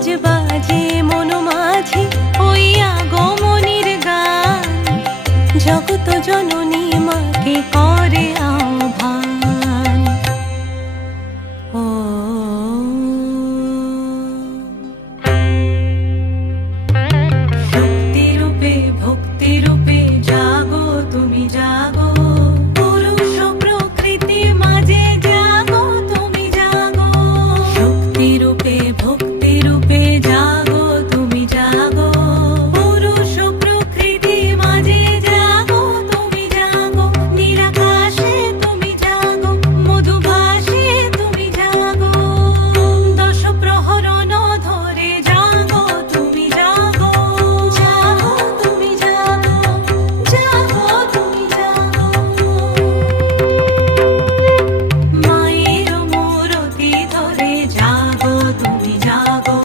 আজ বাজে মন মাঝে ওই আগমনীর গান, জগত জননী মাকে করে